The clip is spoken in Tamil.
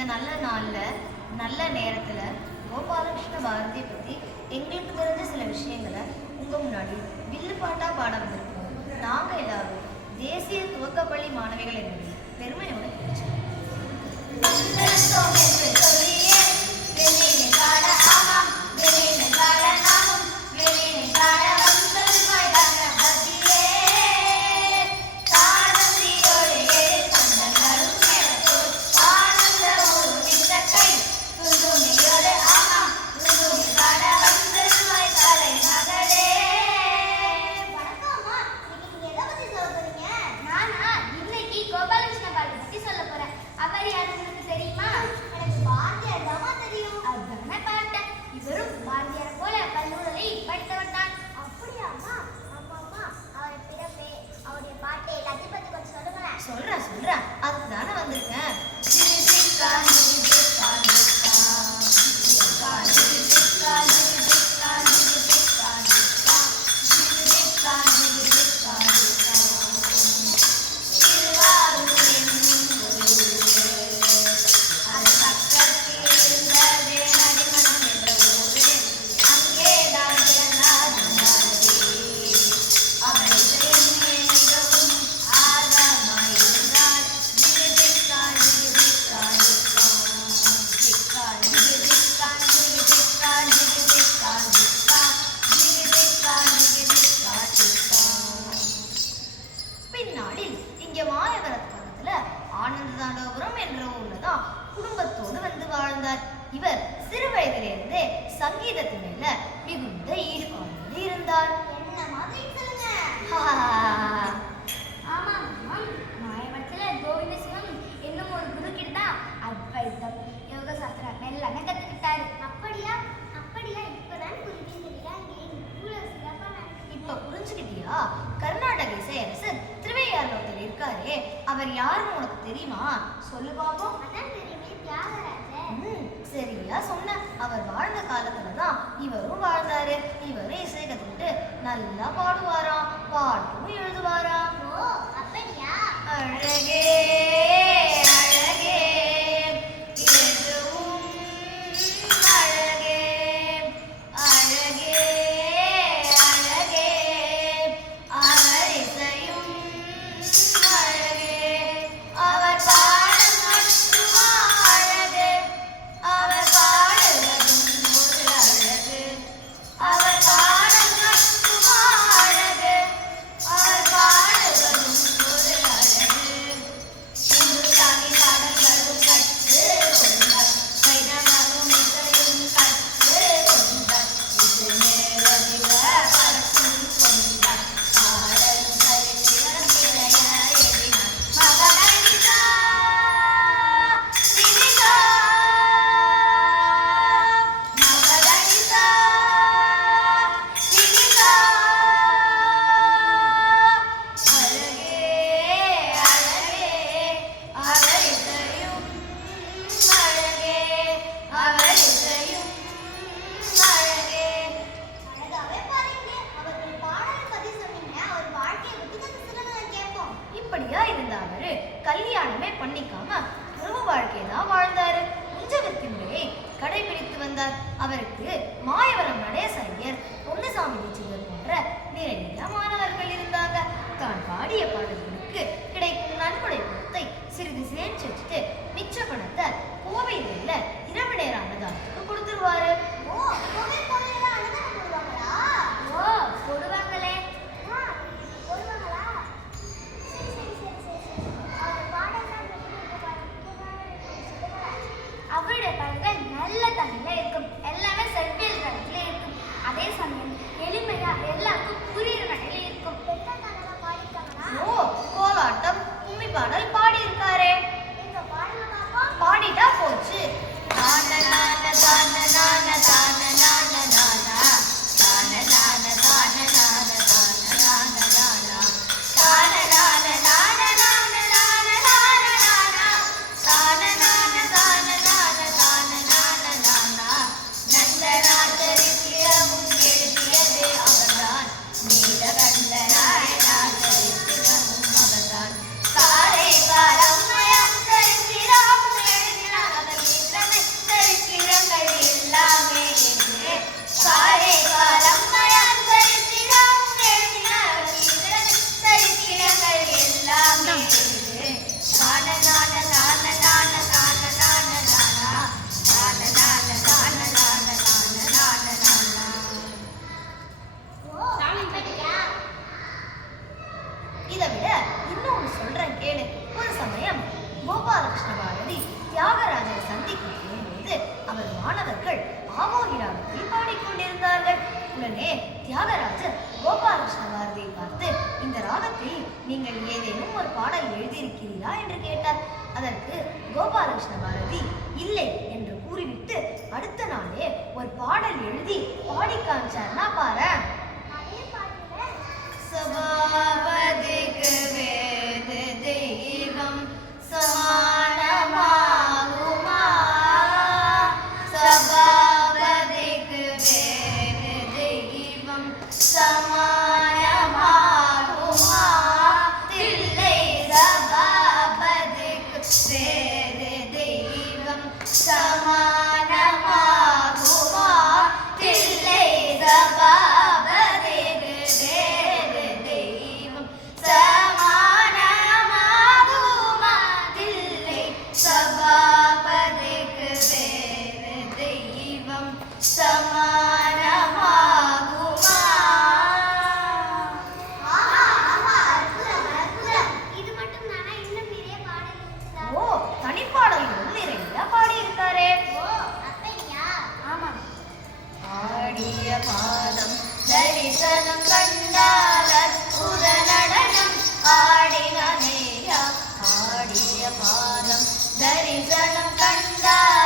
இந்த நல்ல நாளில் நல்ல நேரத்தில் கோபாலகிருஷ்ண பாரதியை பற்றி எங்களுக்கு தெரிஞ்ச சில விஷயங்களை உங்கள் முன்னாடி வில்லு பாட்டாக பாட வந்திருக்கோம். நாங்கள் எல்லாரும் தேசிய துவக்கப்பள்ளி மாணவிகள் என்பது பெருமையோட பிடிச்சோம். சொல்றேன் அதுக்கு தானே வந்திருக்கேன். ஆனந்ததாண்டவபுரம் என்ற ஊர்லதான் குடும்பத்தோடு வந்து வாழ்ந்தார். இவர் சிறு வயதிலிருந்தே சங்கீதத்தின் மேல மிகுந்த ஈடுபாடு இருந்தார். என்ன மாதிரி சொல்லுங்க. ஆமாம், மாயவரத்துல கோவிந்த சிவம் என்னும் ஒரு குரு கிட்ட அத்வைதம், யோக சாஸ்திரம் எல்லாமே கத்துக்கிட்டாரு. அப்படியா? இப்பதான் புரியுதுங்களா? இப்ப புரிஞ்சுக்கிட்டியா? கர்நாடக இசையரசர் திருவையாறுல இருக்காரே, அவர் யாருன்னு உனக்கு தெரியுமா? சொல்லு பாப்போம். அதான் தெரியுமே, தியாகராஜர். சரியா சொன்ன. அவர் வாழ்ந்த காலத்துலதான் இவரும் வாழ்ந்தாரு. இவரும் இசை கத்துக்கிட்டு நல்லா பாடுவாராம், பாட்டும் எழுதுவாராம். ஓ, அப்படியா? அழகே இருந்த அவரு கல்யாணமே பண்ணிக்காம உறவு வாழ்க்கையதான் வாழ்ந்தாரு. உஞ்சவர்த்தி முறையை கடைபிடித்து வந்தார். அவருக்கு மாயவரம் நடேசையர், பொன்னுசாமி தீட்சிதர் போன்ற நிறைய மாணவர்கள் இருந்தாங்க. தான் பாடிய பாடல்களுக்கு கிடைக்கும் நன்கொடை பணத்தை சிறிது சேர்த்து வச்சுட்டு மிச்ச பணத்தை கோவில்ல இரவு நேர அன்னதானத்துக்கு கொடுத்துருவாரு. கொடுவாங்களே. அவருடைய பாடல்கள் நல்ல தமிழ்ல இருக்கும், எல்லாமே செவ்வியல் தரத்துல இருக்கும். அதே சமயம் எளிமையா எல்லாருக்கும் புரியுற வகையில இருக்கும். இதை விட இன்னொன்னு சொல்றேன் கேளு. ஒரு சமயம் கோபாலகிருஷ்ண பாரதி தியாகராஜரை சந்திக்க போகும்போது அவர் மாணவர்கள் ஆவோகி ராகத்தில் பாடிக்கொண்டிருந்தார்கள். உடனே தியாகராஜர் கோபாலகிருஷ்ண பாரதியை பார்த்து, இந்த ராகத்தில் நீங்கள் ஏதேனும் ஒரு பாடல் எழுதியிருக்கிறீரா என்று கேட்டார். அதற்கு கோபாலகிருஷ்ண பாரதி இல்லை என்று கூறிவிட்டு அடுத்த நாளே ஒரு பாடல் எழுதி பாடி காமிச்சார்னா பாரு. சபாபதிக்கு வேத தெய்வம் சமானமாகுமா, சபாபதிக்கு வேத தெய்வம் சமானமாகுமா, தில்லை சபாபதிக்கு வேத தெய்வம் சமானமாகுமா, தில்லை சபாபதிக்கு வேத தெய்வம் சமானமாகுமா, தில்லை சபாபதிக்கு வேத தெய்வம் சமானமாகுமா. இது மட்டும் தானா? இன்னும் நிறைய பாடல் இருக்குதா? ஓ, தனிப்பாடல்களும் நிறைய பாடியிருக்காரே. ஓ, அப்படியா? ஆமாம். ஆடிய பாதம் தரிசனம் கண்டார் அற்புத நடனம் ஆடினேயா, ஆடிய பாதம் தரிசனம் கண்டார்